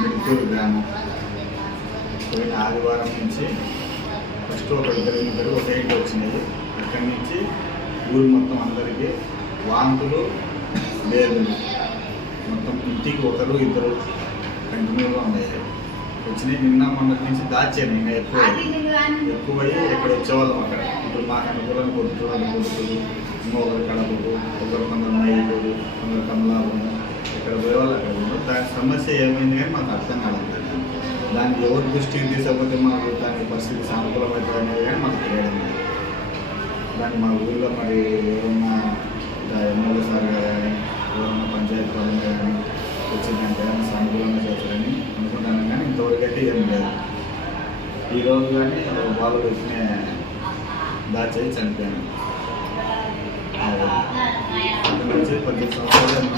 మిట్టూరు గ్రామం పోయిన ఆదివారం నుంచి ఫస్ట్ ఒక ఇద్దరు ఒక ఇంటి వచ్చినాయి. అక్కడి నుంచి ఊరు మొత్తం అందరికీ వాంతులు వేదులు మొత్తం ఇంటికి ఒకరు ఇద్దరు కంటిన్యూగా ఉన్నాయి వచ్చినాయి. నిన్న మొన్నటి నుంచి దాచాను ఇంకా ఎక్కువయ్యి ఇక్కడ వచ్చేవాళ్ళం. అక్కడ ఇప్పుడు మాకు అనుకూలంగా కొడుతు వాళ్ళు కొడుతులు ఇంకొకరు కడపకు ఒకరు కొందరు నైపుడు కొందరు కమలాపురం ఇక్కడ పోయేవాళ్ళు అక్కడ ఉన్నారు. దాని సమస్య ఏమైంది కానీ మాకు అర్థం కాలేదు. దానికి ఎవరు దృష్టికి తీసకపోతే మాకు దాని పరిస్థితి సానుకూలమవుతుంది అనేది కానీ మాకు తెలియడం లేదు. దాన్ని మా ఊళ్ళో మరి ఎవరన్నా ఎమ్మెల్యే సార్ కానీ ఎవరన్నా పంచాయతీ పరంగా కానీ వచ్చిందంటే సానుకూలంగా చేస్తారని అనుకుంటాను. కానీ ఇంతవరకు అయితే ఏం లేదు. ఈరోజు కానీ వాళ్ళు వచ్చిన దాచేసి చనిపోయాను. 18 సంవత్సరాలు